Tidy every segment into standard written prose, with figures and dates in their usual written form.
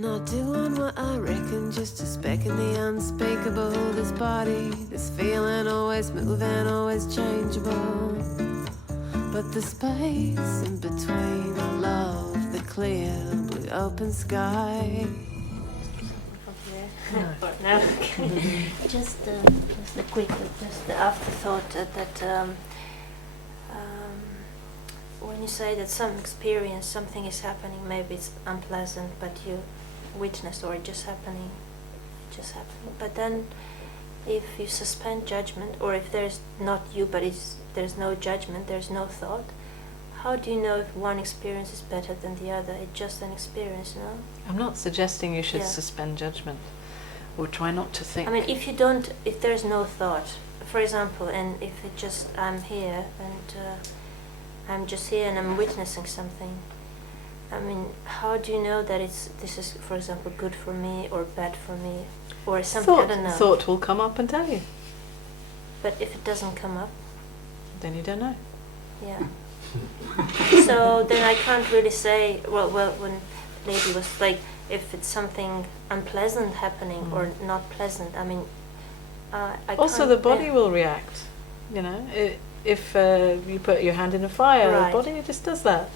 I'm not doing what I reckon, just a speck in the unspeakable. This body, this feeling, always moving, always changeable. But the space in between, I love the clear blue open sky. No, okay. just a quick, just the afterthought that when you say that some experience, something is happening, maybe it's unpleasant, but you witness, or just happening. But then, if you suspend judgment, or if there's not you, but there's no judgment, there's no thought, how do you know if one experience is better than the other? It's just an experience, no? I'm not suggesting you should suspend judgment, or try not to think. I mean, if there's no thought, for example, and if it just, I'm here, and I'm just here and I'm witnessing something, I mean, how do you know that this is, for example, good for me or bad for me, or something, I don't know. Thought will come up and tell you. But if it doesn't come up? Then you don't know. Yeah. So then I can't really say, well, when lady was like, if it's something unpleasant happening or not pleasant, I mean, I also, the body will react, you know. If you put your hand in a fire, the body just does that.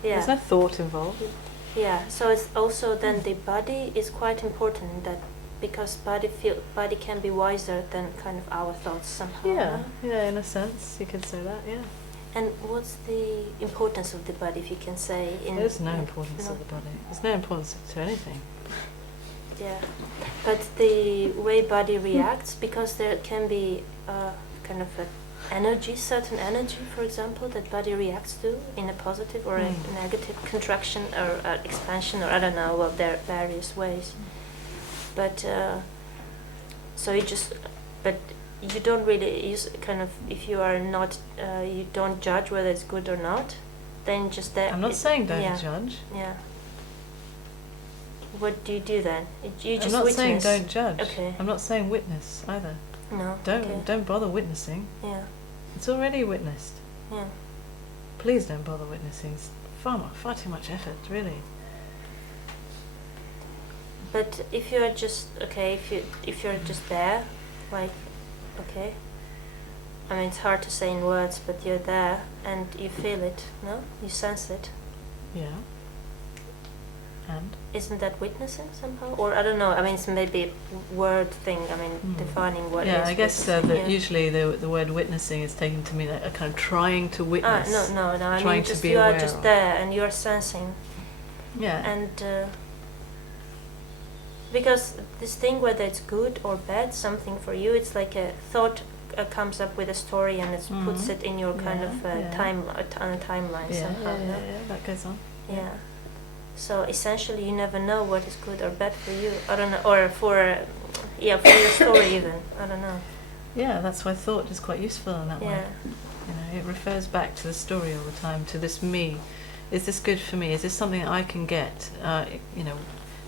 There's no thought involved. Yeah, so it's also then the body is quite important in that, because body can be wiser than kind of our thoughts somehow. Yeah, in a sense, you could say that, yeah. And what's the importance of the body, if you can say? There's no importance of the body. There's no importance to anything. Yeah, but the way body reacts, because there can be kind of a certain energy, for example, that body reacts to in a positive or a negative contraction or expansion, or I don't know, well, there are various ways. But so but you don't really use kind of, if you are not, you don't judge whether it's good or not, then just that. I'm not saying don't judge. Yeah. What do you do then? You just I'm not witness. saying don't judge. Okay. I'm not saying witness either. No. Don't bother witnessing. Yeah. It's already witnessed. Yeah. Please don't bother witnessing. It's far too much effort, really. But if you are just if you're just there, like, okay. I mean, it's hard to say in words, but you're there and you feel it, no? You sense it. Yeah. And? Isn't that witnessing somehow? Or I don't know, I mean, it's maybe a word thing, I mean, defining what it is. Yeah, I guess that usually the word witnessing is taken to mean a kind of trying to witness. No, I mean, just you are just there and you are sensing. Yeah. And because this thing, whether it's good or bad, something for you, it's like a thought comes up with a story and it puts it in your kind of time on a timeline somehow. Yeah, that goes on. Yeah. So essentially, you never know what is good or bad for you. I don't know, or for your story even. I don't know. Yeah, that's why thought is quite useful in that way. You know, it refers back to the story all the time, to this me. Is this good for me? Is this something that I can get? You know,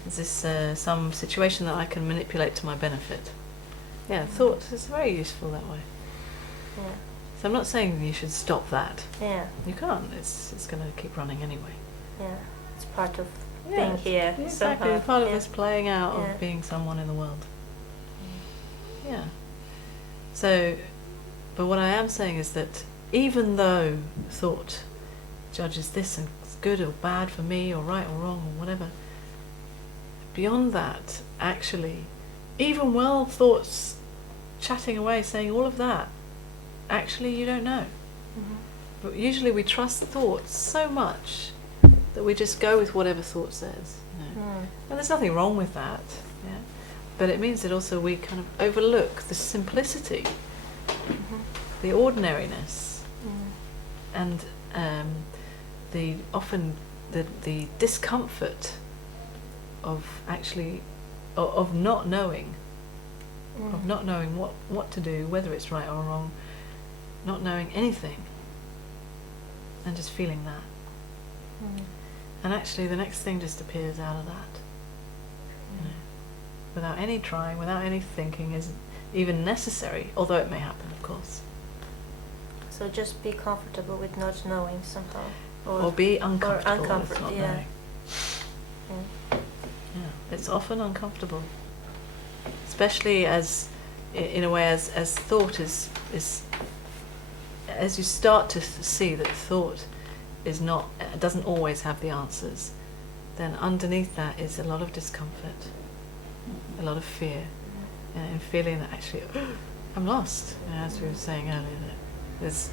is this some situation that I can manipulate to my benefit? Yeah, thought is very useful that way. Yeah. So I'm not saying you should stop that. Yeah. You can't. It's going to keep running anyway. Yeah. It's part of being here. Exactly, somehow. part of us playing out of being someone in the world. Yeah. So, but what I am saying is that even though thought judges this and it's good or bad for me or right or wrong or whatever, beyond that, actually, even while thoughts chatting away, saying all of that, actually you don't know. But usually we trust thoughts so much that we just go with whatever thought says. You know? And there's nothing wrong with that. Yeah? But it means that also we kind of overlook the simplicity, the ordinariness, and the often the discomfort of actually of not knowing, of not knowing what to do, whether it's right or wrong, not knowing anything, and just feeling that. And actually the next thing just appears out of that. You know, without any trying, without any thinking is even necessary, although it may happen, of course. So just be comfortable with not knowing somehow. Or be uncomfortable with not yeah. knowing. Yeah. Yeah. it's often uncomfortable, especially as, in a way, as thought is as you start to see that thought doesn't always have the answers, then underneath that is a lot of discomfort, a lot of fear, and feeling that actually I'm lost. As we were saying earlier, there's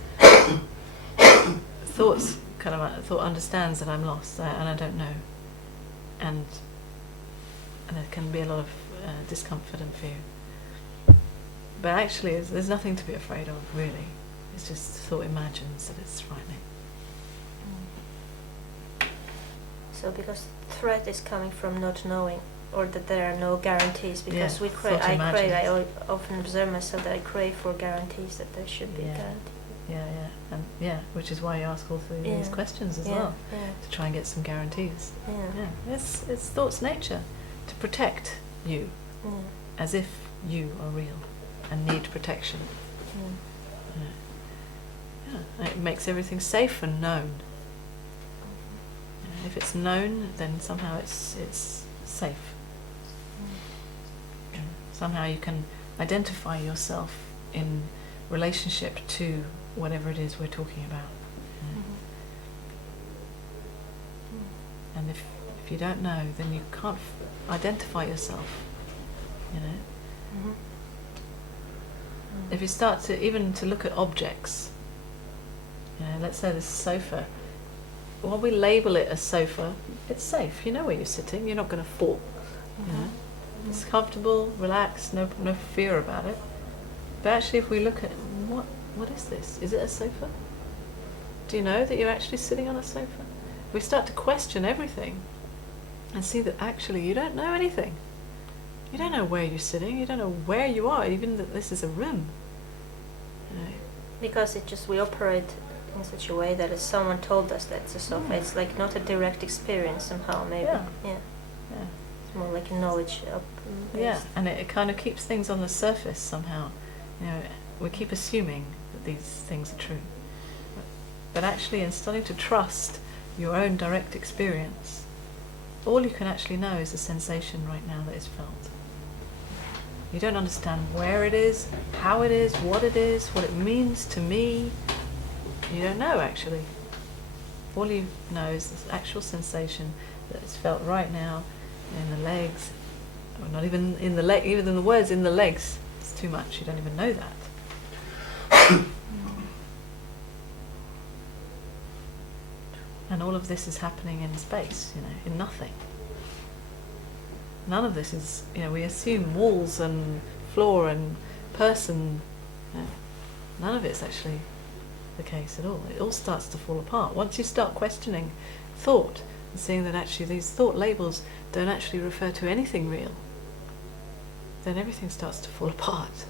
thought understands that I'm lost and I don't know, and there can be a lot of discomfort and fear. But actually, there's nothing to be afraid of, really. It's just thought imagines that it's frightening. So because threat is coming from not knowing, or that there are no guarantees, because Yeah, I often observe myself that I crave for guarantees, that there should be a Yeah. guarantee. And which is why you ask all three of these questions as well, to try and get some guarantees. It's thought's nature to protect you, as if you are real and need protection. It makes everything safe and known. If it's known, then somehow it's safe. Somehow you can identify yourself in relationship to whatever it is we're talking about. And if you don't know, then you can't identify yourself. If you start to even to look at objects, let's say this sofa. When we label it a sofa, it's safe. You know where you're sitting. You're not going to fall. It's comfortable, relaxed, no fear about it. But actually, if we look at what is this? Is it a sofa? Do you know that you're actually sitting on a sofa? We start to question everything and see that actually you don't know anything. You don't know where you're sitting. You don't know where you are, even that this is a room. Because we operate in such a way that if someone told us that it's a sofa, it's like not a direct experience somehow, maybe. It's more like a knowledge based. And it kind of keeps things on the surface somehow. We keep assuming that these things are true. But actually, in starting to trust your own direct experience, all you can actually know is the sensation right now that is felt. You don't understand where it is, how it is, what it means to me. You don't know, actually. All you know is this actual sensation that is felt right now in the legs, or not even in the leg, even in the words in the legs. It's too much. You don't even know that. And all of this is happening in space, in nothing. None of this is, we assume walls and floor and person. None of it's actually the case at all. It all starts to fall apart. Once you start questioning thought and seeing that actually these thought labels don't actually refer to anything real, then everything starts to fall apart.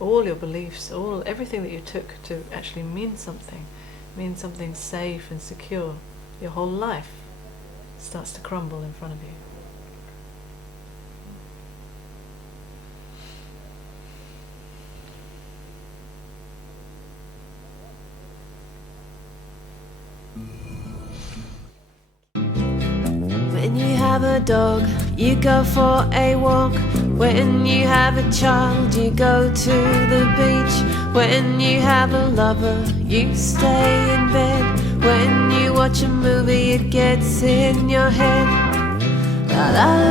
All your beliefs, everything that you took to actually mean something safe and secure, your whole life starts to crumble in front of you. When you have a dog, you go for a walk. When you have a child, you go to the beach. When you have a lover, you stay in bed. When you watch a movie, it gets in your head. La la